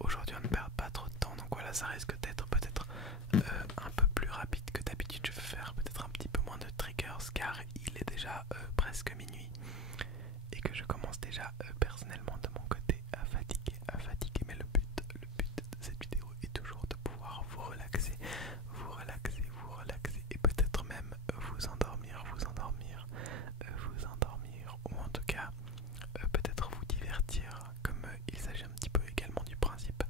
aujourd'hui on ne perd pas trop de temps, donc voilà, ça risque d'être peut-être un peu plus rapide que d'habitude. Je vais faire peut-être un petit peu moins de triggers car il est déjà presque minuit et que je commence déjà personnellement de mon côté à fatiguer, mais le but de cette vidéo est toujours de pouvoir vous relaxer, et peut-être même vous endormir, ou en tout cas peut-être vous divertir, comme il s'agit un petit peu également du principe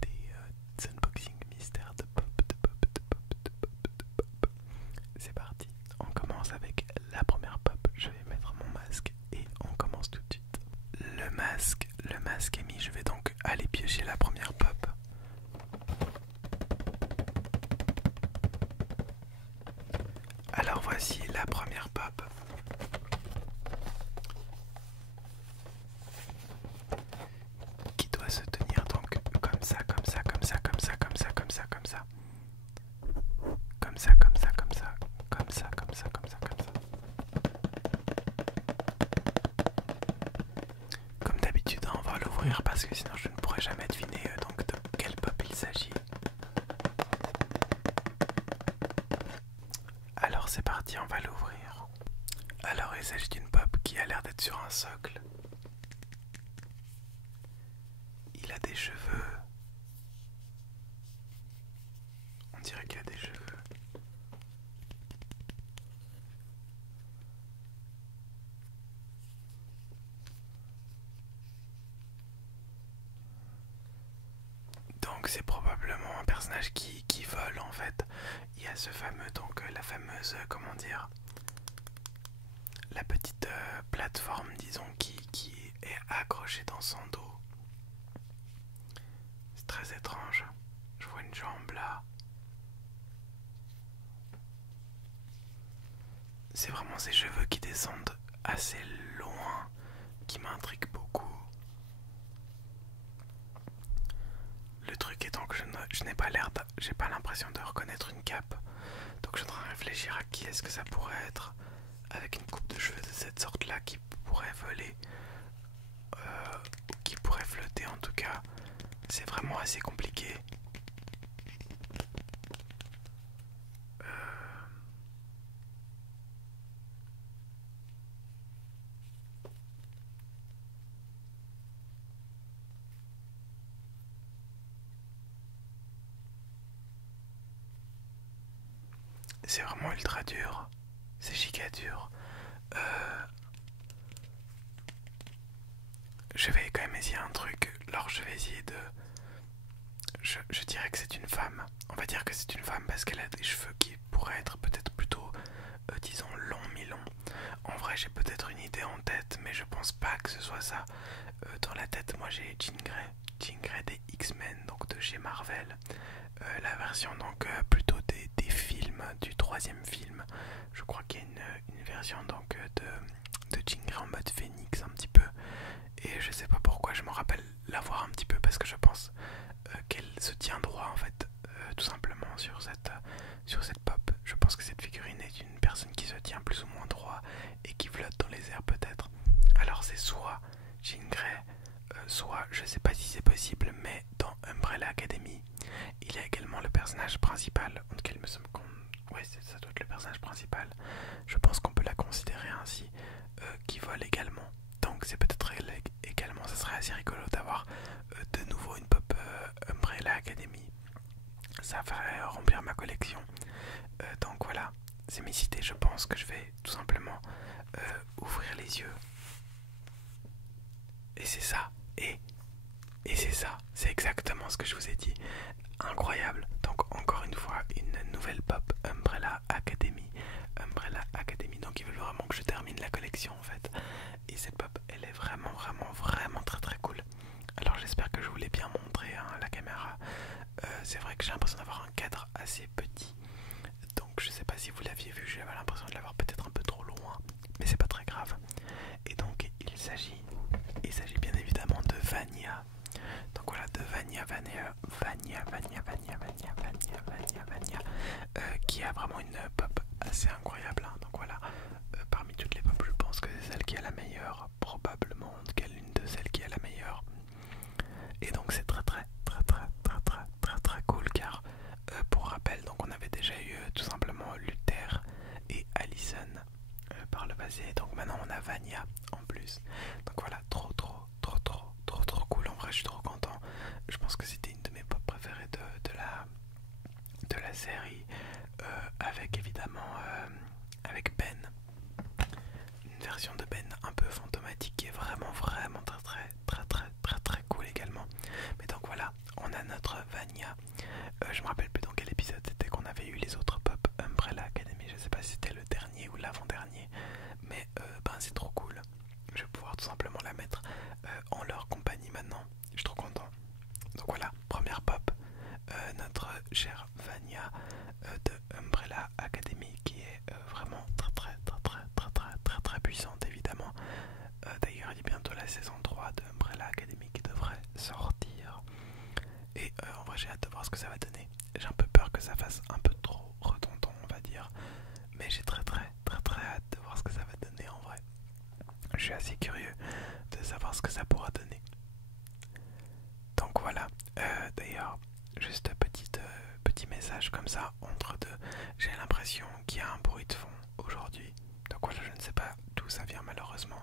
des unboxings mystères de pop, C'est parti, on commence avec la première pop. Je vais mettre mon masque et on commence tout de suite. Le masque est mis, je vais donc aller piocher la première pop. Alors voici la première pop. Qui doit se tenir donc comme ça. Comme d'habitude, on va l'ouvrir parce que sinon je ne pourrais jamais deviner donc de quelle pop il s'agit. Alors c'est parti, on va l'ouvrir. Alors il s'agit d'une pop qui a l'air d'être sur un socle. Il a des cheveux. On dirait qu'il a des cheveux. Donc c'est probablement un personnage qui vole en fait. Il y a ce fameux, donc la fameuse, comment dire, la petite plateforme disons qui est accrochée dans son dos. C'est très étrange. Je vois une jambe là. C'est vraiment ses cheveux qui descendent assez loin qui m'intriguent beaucoup. Le truc est donc je n'ai pas l'air, j'ai pas l'impression de reconnaître une cape. Donc je suis en train de réfléchir à qui est-ce que ça pourrait être avec une coupe de cheveux de cette sorte là qui pourrait voler ou qui pourrait flotter en tout cas. C'est vraiment assez compliqué. C'est vraiment ultra dur. C'est giga dur. Je vais quand même essayer un truc. Alors je vais essayer de... Je dirais que c'est une femme. On va dire que c'est une femme parce qu'elle a des cheveux qui pourraient être peut-être plutôt, disons, longs, mi-longs. En vrai, j'ai peut-être une idée en tête, mais je pense pas que ce soit ça. Dans la tête, moi j'ai Jean Grey des X-Men, donc de chez Marvel. La version donc plutôt des films, du troisième film. Je crois qu'il y a une version donc de Jean Grey en mode phénix un petit peu. Et je sais pas pourquoi je m'en rappelle l'avoir un petit peu parce que je pense qu'elle se tient droit en fait, tout simplement sur cette pop. Je pense que cette figurine est une personne qui se tient plus ou moins droit et qui flotte dans les airs peut-être. Alors c'est soit Jean Grey, soit je sais pas si c'est possible, mais dans Umbrella Academy, il y a également le personnage principal. En tout cas, il me semble qu'on... Ouais, ça doit être le personnage principal. Je pense qu'on peut la considérer ainsi, qui vole également. Donc c'est peut-être également, ça serait assez rigolo d'avoir de nouveau une pop Umbrella Academy. Ça ferait remplir ma collection. Donc voilà, c'est mes idées. Je pense que je vais tout simplement ouvrir les yeux. Et c'est ça. Et c'est ça. C'est exactement ce que je vous ai dit. Incroyable. Donc encore une fois, une nouvelle pop Umbrella Academy. Donc ils veulent vraiment que je termine la collection en fait. Et cette pop, elle est vraiment très cool. Alors j'espère que je vous l'ai bien montré hein, à la caméra. C'est vrai que j'ai l'impression d'avoir un cadre assez petit. Donc je sais pas si vous l'aviez vu, j'avais l'impression de l'avoir peut-être un peu trop loin. Mais c'est pas très grave. Et donc il s'agit bien évidemment de Vania. Donc voilà, de Vania, qui a vraiment une pop assez incroyable. Hein. Donc voilà, parmi toutes les pop, je pense que c'est celle qui est la meilleure, probablement, en tout cas l'une de celles qui est la meilleure. Et donc c'est très a notre Vania. Je me rappelle plus dans quel épisode c'était qu'on avait eu les autres pop Umbrella Academy. Je sais pas si c'était le dernier ou l'avant-dernier, mais ben c'est trop cool. Je vais pouvoir tout simplement la mettre en leur compagnie maintenant. Je suis trop content. Donc voilà, première pop, notre chère Vania de Umbrella Academy, qui est vraiment très puissante évidemment. D'ailleurs il y a bientôt la saison 3 de Umbrella Academy qui devrait sortir. Et en vrai j'ai hâte de voir ce que ça va donner. J'ai un peu peur que ça fasse un peu trop redondant on va dire. Mais j'ai très hâte de voir ce que ça va donner en vrai. Je suis assez curieux de savoir ce que ça pourra donner. Donc voilà, d'ailleurs, juste petit message comme ça entre deux. J'ai l'impression qu'il y a un bruit de fond aujourd'hui. Donc voilà, je ne sais pas d'où ça vient malheureusement.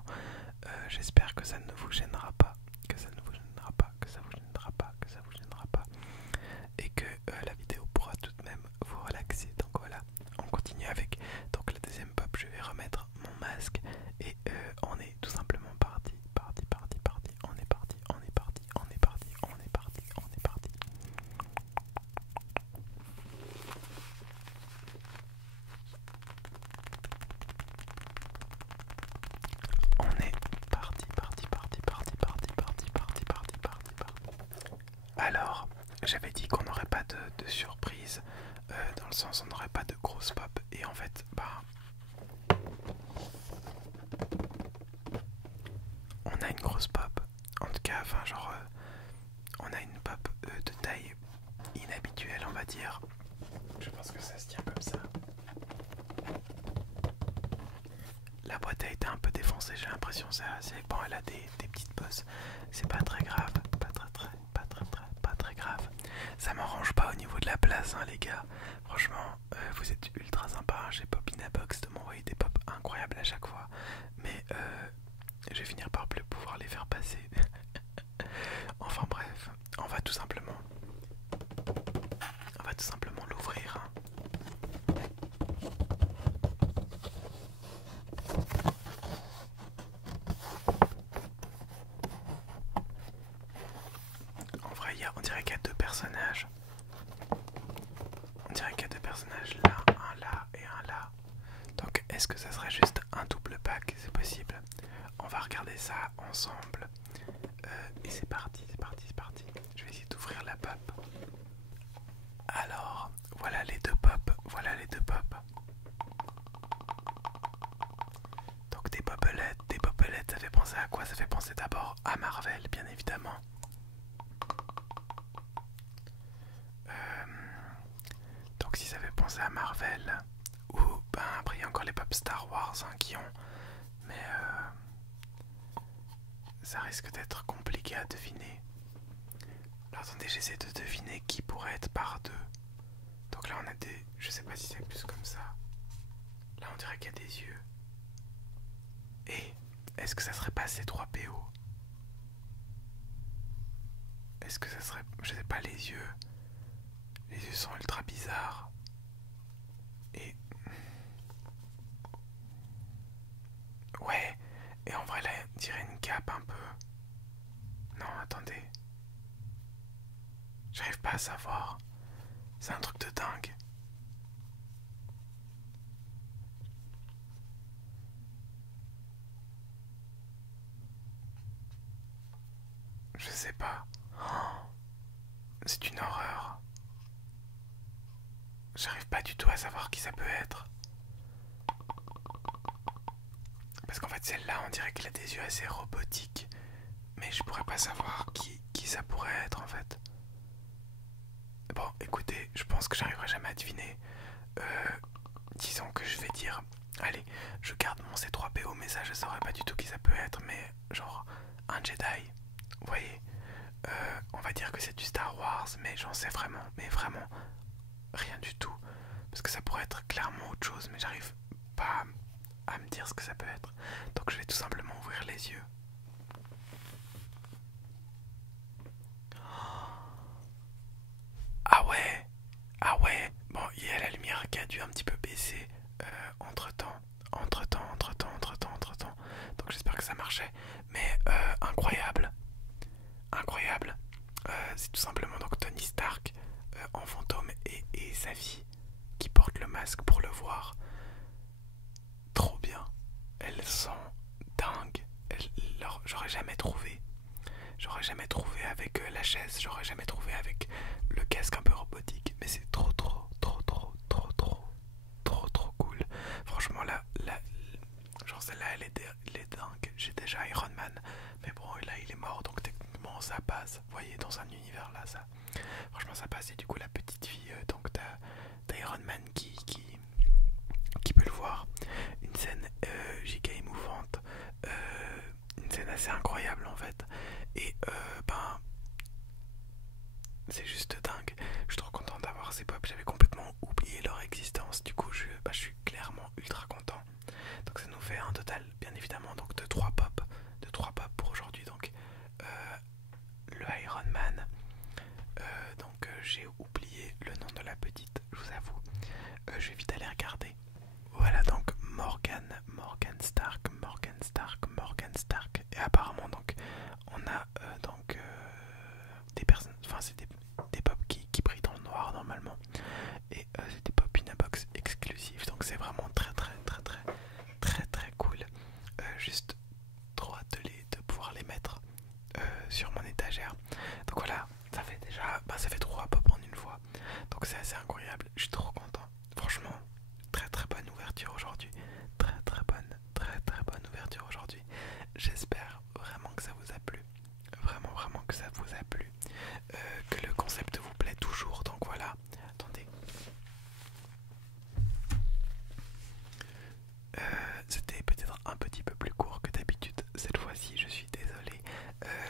J'espère que ça ne vous gênera pas, que ça ne vous gênera pas, que ça vous gênera pas, que ça vous gênera pas. Et que la vidéo pourra tout de même vous relaxer. Donc voilà, on continue avec donc la deuxième pop. Je vais remettre mon masque et on est tout simplement parti. On est parti. Alors, j'avais dit qu'on n'aurait pas de surprise, dans le sens on n'aurait pas de grosse pop, et en fait, bah, on a une grosse pop. En tout cas, enfin, genre, on a une pop de taille inhabituelle, on va dire. Je pense que ça se tient comme ça. La boîte a été un peu défoncée, j'ai l'impression. Bon, elle a des petites bosses. C'est pas très grave, pas très grave. Ça m'arrange pas au niveau de la place, hein, les gars. Franchement, vous êtes ultra sympa chez Popinabox de m'envoyer des pops incroyables à chaque fois. Mais je vais finir par plus pouvoir les faire passer. Enfin bref, on va tout simplement l'ouvrir. En vrai, on dirait qu'il y a deux personnages. On dirait qu'il y a deux personnages là, un là et un là. Donc est-ce que ça serait juste un double pack? C'est possible. On va regarder ça ensemble. Et c'est parti. Je vais essayer d'ouvrir la pop. Alors, voilà les deux pop. Donc des popelettes, ça fait penser à quoi? Ça fait penser d'abord à Marvel, bien évidemment. Donc si ça fait penser à Marvel, ou ben après il y a encore les pop Star Wars hein, qui ont, mais ça risque d'être compliqué à deviner. Alors attendez, j'essaie de deviner qui pourrait être par deux. Donc là on a des, je sais pas si c'est plus comme ça. Là on dirait qu'il y a des yeux. Et est-ce que ça serait pas C3PO? Est-ce que ça serait, je sais pas, les yeux? Les yeux sont ultra bizarres. Et ouais, et en vrai là on dirait une cape un peu. Non attendez, j'arrive pas à savoir. C'est un truc de dingue. Je sais pas. Oh, c'est une horreur. J'arrive pas du tout à savoir qui ça peut être. Parce qu'en fait celle-là on dirait qu'elle a des yeux assez robotiques. Mais je pourrais pas savoir qui ça pourrait être en fait. Bon écoutez, je pense que j'arriverai jamais à deviner. Disons que je vais dire, allez, je garde mon C3PO, mais ça je saurais pas du tout qui ça peut être. Mais genre un Jedi, vous voyez. On va dire que c'est du Star Wars, mais j'en sais vraiment, rien du tout. Parce que ça pourrait être clairement autre chose, mais j'arrive pas à me dire ce que ça peut être. Donc je vais tout simplement ouvrir les yeux. Ah ouais, bon, il y a la lumière qui a dû un petit peu baisser entre temps. Donc j'espère que ça marchait. Mais incroyable. C'est tout simplement donc Tony Tony Stark en fantôme et sa fille qui porte le masque pour le voir. Trop bien. Elles sont dingues. J'aurais jamais trouvé. J'aurais jamais trouvé avec la chaise, j'aurais jamais trouvé avec le casque un peu robotique, mais c'est trop cool. Franchement genre celle-là elle est dingue. J'ai déjà Iron Man, mais bon là il est mort donc techniquement ça passe. Vous voyez dans un univers là ça, franchement ça passe. Et du coup la petite fille donc t'as Iron Man qui peut le voir. Une scène giga émouvante, une scène assez incroyable en fait. Et ben c'est juste dingue. Je suis trop content d'avoir ces pop. J'avais complètement oublié leur existence. Du coup je suis clairement ultra content. Donc ça nous fait un total bien évidemment donc de 3 pop. De 3 pop pour aujourd'hui. Donc le Iron Man. Donc j'ai oublié le nom de la petite, je vous avoue. Je vais vite aller regarder. Voilà donc Morgan Stark. Et apparemment donc on a des personnes, enfin c'est des pop qui brillent dans le noir normalement. Et c'est des pop in a box exclusifs. Donc c'est vraiment très cool. Juste trop hâte de pouvoir les mettre sur mon étagère. Donc voilà, ça fait déjà, ça fait 3 pop en une fois. Donc c'est assez incroyable, je suis trop content. Franchement, très bonne ouverture aujourd'hui. Très bonne ouverture aujourd'hui. J'espère vraiment que ça vous a plu. Vraiment que ça vous a plu. Que le concept vous plaît toujours. Donc voilà, attendez. C'était peut-être un petit peu plus court que d'habitude. Cette fois-ci, je suis désolé.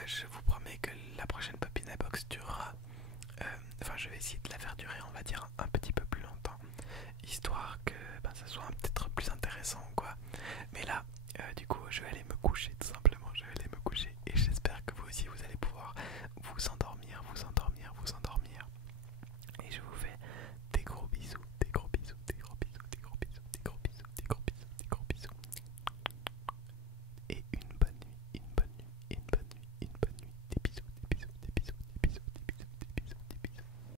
Je vous promets que la prochaine Popina Box durera. Enfin, je vais essayer de la faire durer, on va dire, un petit peu plus longtemps. Histoire que ça soit peut-être plus intéressant ou quoi. Mais là, du coup, je vais aller me coucher tout simplement. Je vais aller me coucher et j'espère que vous aussi vous allez pouvoir